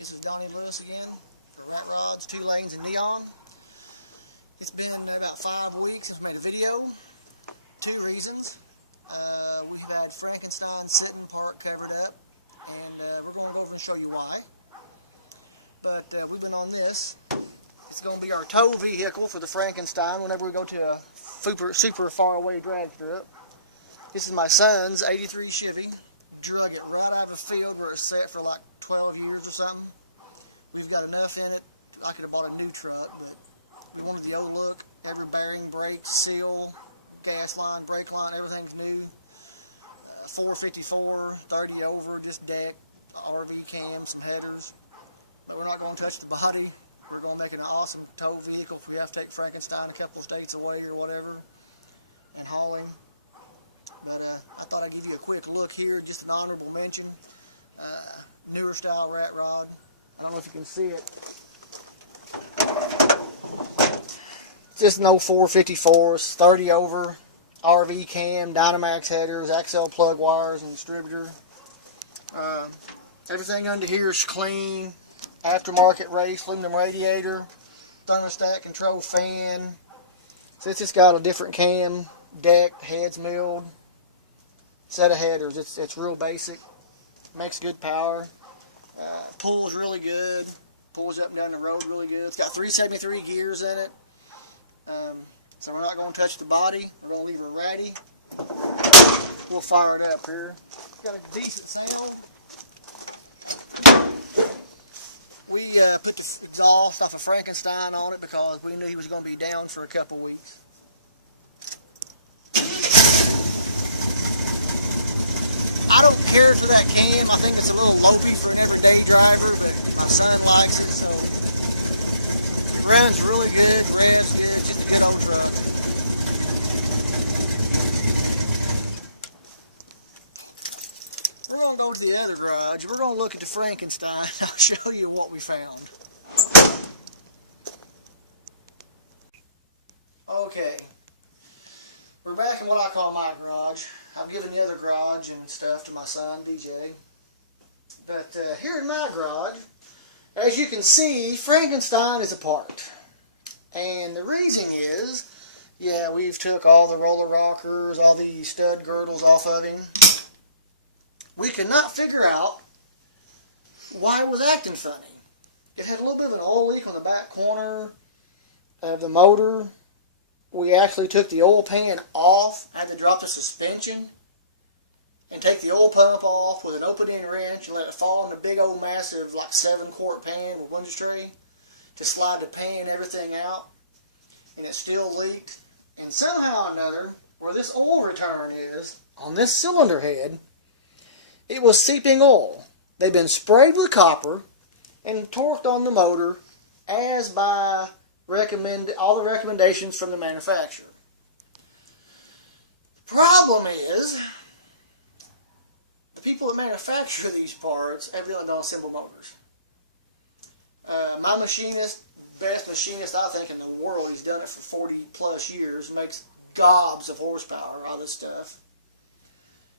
This is Donnie Lewis again for Rat Rods, 2 lanes and neon. It's been about 5 weeks since we made a video. 2 reasons. We've had Frankenstein sitting part covered up, and we're going to go over and show you why. But we've been on this. It's going to be our tow vehicle for the Frankenstein whenever we go to a super far away drag strip. This is my son's 83 Chevy. Drug it right out of a field where it's set for like 12 years or something. We've got enough in it. I could have bought a new truck, but we wanted the old look. Every bearing, brake, seal, gas line, brake line, everything's new. 454, 30 over, just deck, RV cam, some headers. But we're not going to touch the body. We're going to make it an awesome tow vehicle if we have to take Frankenstein a couple of states away or whatever and haul him. But I thought I'd give you a quick look here, just an honorable mention. Newer style rat rod. I don't know if you can see it. Just an old 454s, 30 over, RV cam, Dynamax headers, XL plug wires and distributor. Everything under here is clean. Aftermarket race, aluminum radiator, thermostat control fan. So it's just got a different cam, deck, heads milled, set of headers. It's real basic, makes good power, pulls really good, pulls up and down the road really good. It's got 373 gears in it, so we're not going to touch the body. We're going to leave her ratty. We'll fire it up here. Got a decent sound. We put the exhaust off of Frankenstein on it because we knew he was going to be down for a couple weeks. I don't care for that cam. I think it's a little lopey for an everyday driver, but my son likes it, so it runs really good, revs good, just a good old truck. We're going to go to the other garage. We're going to look at the Frankenstein. I'll show you what we found. Okay. We're back in what I call my garage. I'm giving the other garage and stuff to my son, DJ. But here in my garage, as you can see, Frankenstein is apart. And the reason is, yeah, we've took all the roller rockers, all the stud girdles off of him. We could not figure out why it was acting funny. It had a little bit of an oil leak on the back corner of the motor. We actually took the oil pan off, had to drop the suspension and take the oil pump off with an open-end wrench and let it fall in the big old massive like 7-quart pan with Windows tray to slide the pan and everything out, and it still leaked. And somehow or another, where this oil return is, on this cylinder head, it was seeping oil. They've been sprayed with copper and torqued on the motor as by all the recommendations from the manufacturer. The problem is, the people that manufacture these parts evidently don't assemble motors. My machinist, best machinist I think in the world, he's done it for 40 plus years, makes gobs of horsepower out of this stuff.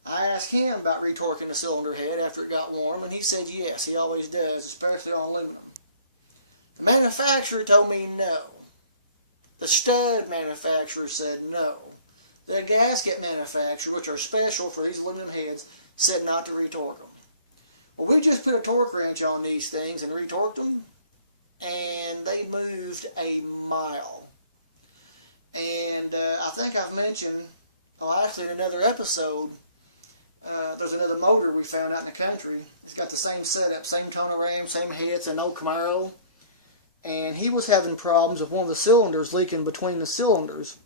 I asked him about retorquing the cylinder head after it got warm, and he said yes, he always does, especially on aluminum. The manufacturer told me no. The stud manufacturer said no. The gasket manufacturer, which are special for these aluminum heads, said not to retorque them. Well, we just put a torque wrench on these things and retorqued them, and they moved a mile. And I think I've mentioned, actually in another episode, there's another motor we found out in the country. It's got the same setup, same tonal ram, same head. It's an old Camaro. And he was having problems with one of the cylinders leaking between the cylinders.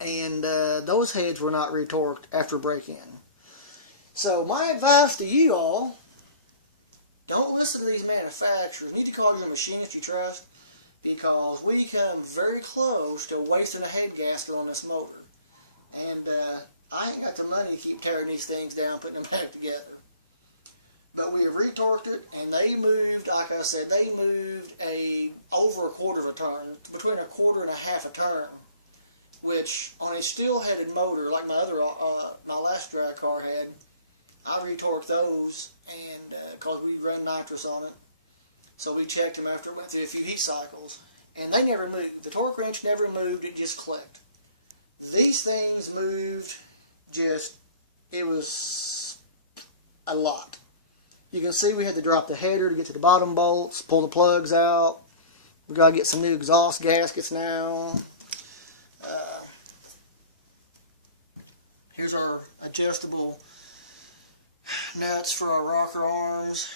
And those heads were not retorqued after break-in. So my advice to you all, don't listen to these manufacturers. You need to call your machinist you trust, because we come very close to wasting a head gasket on this motor. And I ain't got the money to keep tearing these things down, putting them back together. But we have retorqued it, and they moved, like I said, they moved over a quarter of a turn, between a quarter and a half a turn, which on a steel-headed motor, like my last drag car had, I retorqued those, and because we run nitrous on it, So we checked them after it went through a few heat cycles. And they never moved. The torque wrench never moved, it just clicked. These things moved it was a lot. You can see we had to drop the header to get to the bottom bolts, pull the plugs out. We got to get some new exhaust gaskets now. Here's our adjustable nuts for our rocker arms.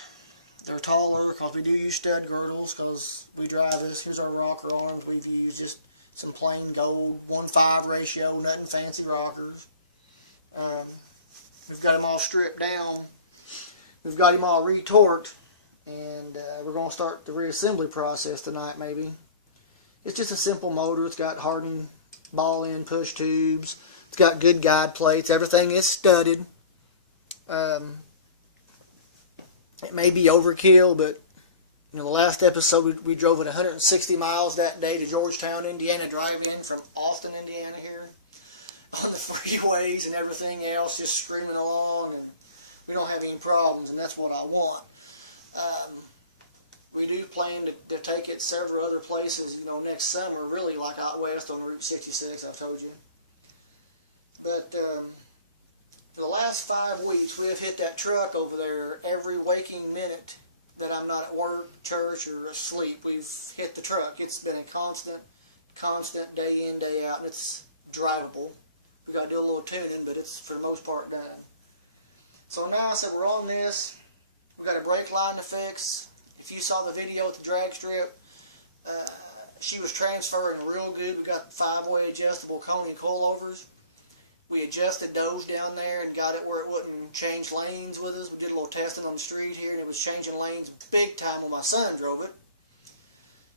They're taller because we do use stud girdles because we drive this. Here's our rocker arms. We've used just some plain gold 1:5 ratio, nothing fancy rockers. We've got them all stripped down. We've got them all retorqued, and we're going to start the reassembly process tonight maybe. It's just a simple motor. It's got hardened ball-end push tubes. It's got good guide plates. Everything is studded. It may be overkill, but the last episode we drove at 160 miles that day to Georgetown, Indiana, driving in from Austin, Indiana here on the freeways and everything else, just screaming along, and we don't have any problems, and that's what I want. We do plan to take it several other places, next summer, really like out west on Route 66, I've told you. But for the last 5 weeks, we have hit that truck over there every waking minute that I'm not at work, church, or asleep. We've hit the truck. It's been a constant day in, day out, and it's drivable. We got to do a little tuning, but it's for the most part done. So now I said we're on this. We got a brake line to fix. If you saw the video with the drag strip, she was transferring real good. We got 5-way adjustable Coney coilovers. We adjusted those down there and got it where it wouldn't change lanes with us. We did a little testing on the street here, and it was changing lanes big time when my son drove it.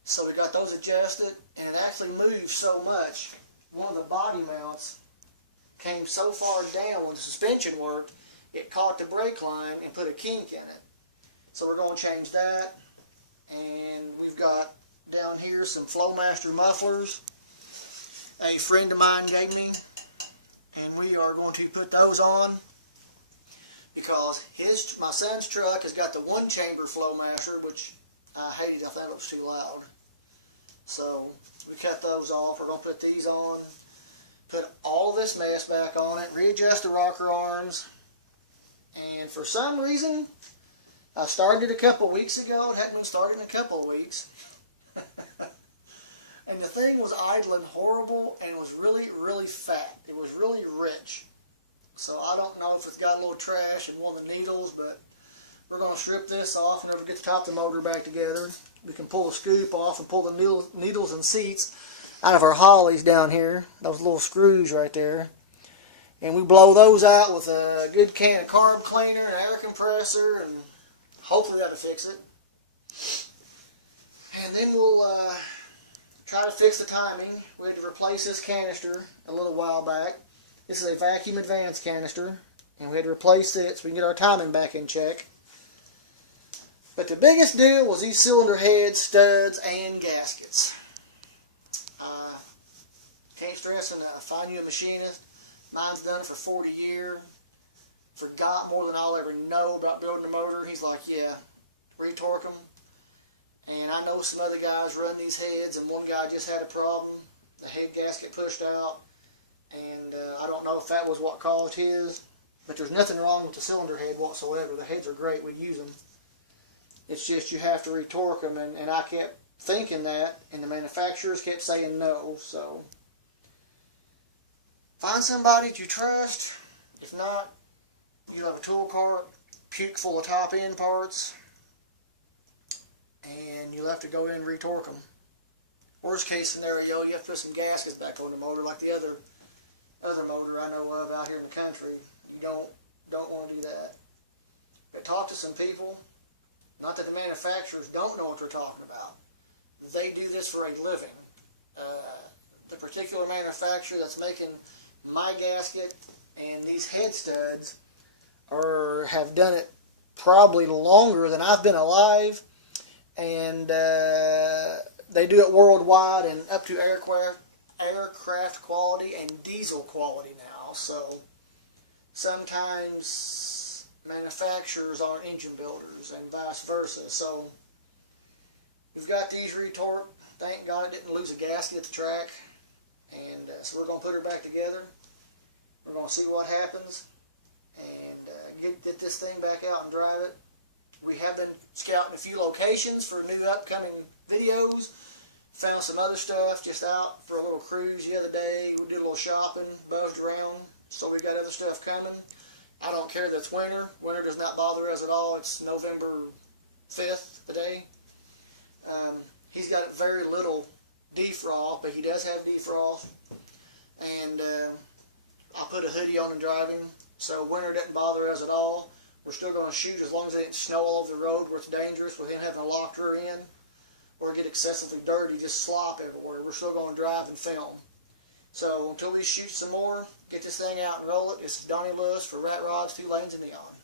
So we got those adjusted, and it actually moved so much. One of the body mounts came so far down when the suspension worked, it caught the brake line and put a kink in it. So we're going to change that. And we've got down here some Flowmaster mufflers a friend of mine gave me. And we are going to put those on because my son's truck has got the 1-chamber Flowmaster, which I hated. I thought it was too loud. So we cut those off. We're going to put these on, put all this mess back on it, readjust the rocker arms. And for some reason, I started a couple weeks ago. It hadn't been started in a couple of weeks. And the thing was idling horrible and was really, really fat. It was really rich. So I don't know if it's got a little trash in one of the needles, but we're going to strip this off and get the top of the motor back together. We can pull the scoop off and pull the needles and seats out of our hollies down here. Those little screws right there. And we blow those out with a good can of carb cleaner and air compressor, and hopefully that'll fix it. And then we'll try to fix the timing. We had to replace this canister a little while back. This is a vacuum advance canister, and we had to replace it so we can get our timing back in check. But the biggest deal was these cylinder heads, studs, and gaskets. Can't stress enough. Find you a machinist. Mine's done it for 40 years. Forgot more than I'll ever know about building a motor. He's like, yeah, retorque them. And I know some other guys run these heads, and one guy just had a problem. The head gasket pushed out, and I don't know if that was what caused his, but there's nothing wrong with the cylinder head whatsoever. The heads are great. We use them. It's just you have to retorque them, and I kept thinking that, and the manufacturers kept saying no. So find somebody that you trust. If not, you'll have a tool cart, puke full of top end parts, and you'll have to go in and retorque them. Worst case scenario, you have to put some gaskets back on the motor like the other motor I know of out here in the country. You don't want to do that. But talk to some people. Not that the manufacturers don't know what they're talking about. They do this for a living. The particular manufacturer that's making my gasket and these head studs have done it probably longer than I've been alive. And they do it worldwide and up to aircraft quality and diesel quality now. So sometimes manufacturers aren't engine builders and vice versa. So We've got these retorqued. Thank God it didn't lose a gasket at the track. And so we're going to put her back together. We're going to see what happens. And get this thing back out and drive it. We have been scouting a few locations for new upcoming videos. Found some other stuff just out for a little cruise the other day. We did a little shopping, buzzed around. So we got other stuff coming. I don't care that it's winter. Winter does not bother us at all. It's November 5th today. He's got very little defrost, but he does have defrost. And I'll put a hoodie on and drive him. So winter doesn't bother us at all. We're still going to shoot as long as it didn't snow all over the road where it's dangerous with him having a locked rear end or get excessively dirty, just slop everywhere. We're still going to drive and film. So until we shoot some more, get this thing out and roll it. It's Donnie Lewis for Rat Rods, 2 Lanes, and Neon.